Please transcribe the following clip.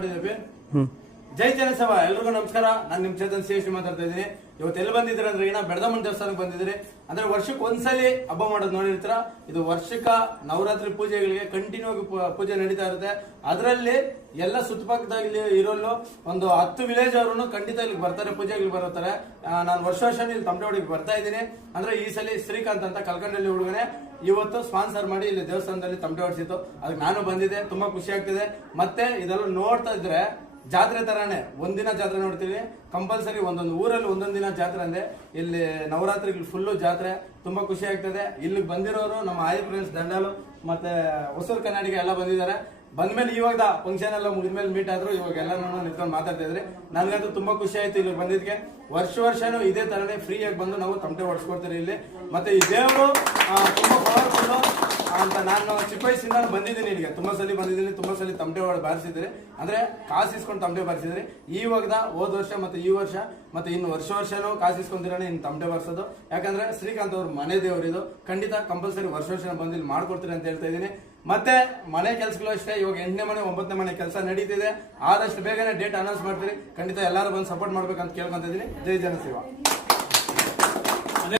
ಮಾಡಿದ್ದೀವಿ. ಜೈ ಜನಸೇವಾ ಎಲ್ರಿಗೂ ನಮಸ್ಕಾರ. ನಾನು ನಿಮ್ ಚೇತನ್ ಸಿ ಮಾತಾಡ್ತಾ ಇದ್ದೀನಿ. ಇವತ್ತು ಎಲ್ಲಿ ಬಂದಿದ್ದೀರ ಅಂದ್ರೆ ಬೆಳದಮ್ಮನ ದೇವಸ್ಥಾನಕ್ಕೆ ಬಂದಿದ್ದೀರಿ. ಅಂದ್ರೆ ವರ್ಷಕ್ಕೆ ಒಂದ್ಸಲಿ ಹಬ್ಬ ಮಾಡೋದು ನೋಡಿರ್ತೀರ. ಇದು ವರ್ಷಕ್ಕ ನವರಾತ್ರಿ ಪೂಜೆಗಳಿಗೆ ಕಂಟಿನ್ಯೂ ಆಗಿ ಪೂಜೆ ನಡೀತಾ ಇರುತ್ತೆ. ಅದರಲ್ಲಿ ಎಲ್ಲ ಸುತ್ತಪಕ್ಕದಲ್ಲಿ ಇರೋಲ್ಲೂ ಒಂದು 10 ವಿಲೇಜ್ ಅವರು ಖಂಡಿತ ಇಲ್ಲಿಗೆ ಬರ್ತಾರೆ, ಪೂಜೆಗಳಿಗೆ ಬರ್ತಾರೆ. ನಾನು ವರ್ಷ ಇಲ್ಲಿ ತಮಟೆವಾಡಿಗೆ ಬರ್ತಾ ಇದ್ದೀನಿ. ಅಂದ್ರೆ ಈ ಸಲ ಶ್ರೀಕಾಂತ್ ಅಂತ ಕಲ್ಕಂಡಲ್ಲಿ ಹುಡುಗನೆ ಇವತ್ತು ಸ್ಪಾನ್ಸರ್ ಮಾಡಿ ಇಲ್ಲಿ ದೇವಸ್ಥಾನದಲ್ಲಿ ತಮಟೆ ಹೊಡಿಸಿತ್ತು. ಅದಕ್ಕೆ ನಾನು ಬಂದಿದ್ದೆ, ತುಂಬಾ ಖುಷಿ ಆಗ್ತಿದೆ. ಮತ್ತೆ ಇದೆಲ್ಲ ನೋಡ್ತಾ ಇದ್ರೆ ಜಾತ್ರೆ ತರಾನೇ ಒಂದಿನ ಜಾತ್ರೆ ನೋಡ್ತೀವಿ. ಕಂಪಲ್ಸರಿ ಒಂದೊಂದು ಊರಲ್ಲಿ ಒಂದೊಂದು ದಿನ ಜಾತ್ರೆ ಅಂದ್ರೆ ಇಲ್ಲಿ ನವರಾತ್ರಿ ಫುಲ್ಲು ಜಾತ್ರೆ. ತುಂಬಾ ಖುಷಿ ಆಗ್ತದೆ. ಇಲ್ಲಿಗೆ ಬಂದಿರೋರು ನಮ್ಮ ಆಯಿ ಫ್ರೆಂಡ್ಸ್ ದಂಡಾಲು ಮತ್ತೆ ಹೊಸೂರು ಕನ್ನಡಿಗೆ ಎಲ್ಲ ಬಂದಿದ್ದಾರೆ. ಬಂದ್ಮೇಲೆ ಇವಾಗ ಫಂಕ್ಷನ್ ಎಲ್ಲ ಮುಗಿದ್ಮೇಲೆ ಮೀಟ್ ಆದ್ರು. ಇವಾಗ ಎಲ್ಲಾನು ನಿಂತ್ಕೊಂಡು ಮಾತಾಡ್ತಾ ಇದ್ರಿ. ನನಗಂತೂ ತುಂಬಾ ಖುಷಿ ಆಯ್ತು ಇಲ್ಲಿ ಬಂದಿದ್ಕೆ. ವರ್ಷನೂ ಇದೇ ತರನೇ ಫ್ರೀ ಆಗಿ ಬಂದು ನಾವು ತಮಟೆ ಹೊಡ್ಸ್ಕೊಡ್ತೀರಿ ಇಲ್ಲಿ. ಮತ್ತೆ ಈ ದೇವರು ತುಂಬಾ ಪವರ್ಫುಲ್ ಅಂತ ನಾನು ಚಿಕ್ಕ ವಯಸ್ಸಿಂದ ಬಂದಿದ್ದೀನಿ ಇಲ್ಲಿಗೆ. ತುಂಬಾ ಸಲ ಬಂದಿದ್ದೀನಿ, ತುಂಬಾ ಸಲ ತಮಟೆ ಬಾರಿಸಿದ್ರಿ. ಅಂದ್ರೆ ಕಾಸು ಇಸ್ಕೊಂಡು ತಮಟೆ ಬಾರಿಸಿದ್ರಿ. ಇವಾಗ ಹೋದ ವರ್ಷ ಮತ್ತೆ ಈ ವರ್ಷ ಮತ್ತೆ ಇನ್ನು ವರ್ಷನೂ ಕಾಸು ಇಸ್ಕೊಂತಿರಾನೆ ಇನ್ನು ತಮಟೆ ಬಾರಿಸೋದು. ಯಾಕಂದ್ರೆ ಶ್ರೀಕಾಂತ್ ಅವ್ರ ಮನೆ ದೇವರಿದು. ಖಂಡಿತ ಕಂಪಲ್ಸರಿ ವರ್ಷ ಬಂದು ಇಲ್ಲಿ ಮಾಡ್ಕೊಡ್ತೀರಿ ಅಂತ ಹೇಳ್ತಾ ಇದ್ದೀನಿ. ಮತ್ತೆ ಮನೆ ಕೆಲಸಗಳು ಅಷ್ಟೇ. ಇವಾಗ 8ನೇ ಮನೆ 9ನೇ ಮನೆ ಕೆಲಸ ನಡೀತಿದೆ. ಆದಷ್ಟು ಬೇಗನೆ ಡೇಟ್ ಅನೌನ್ಸ್ ಮಾಡ್ತೀರಿ. ಖಂಡಿತ ಎಲ್ಲರೂ ಬಂದು ಸಪೋರ್ಟ್ ಮಾಡ್ಬೇಕಂತ ಕೇಳ್ಕೊಂತಿದ್ದೀನಿ. ಜೈ ಜನಸೇವಾ.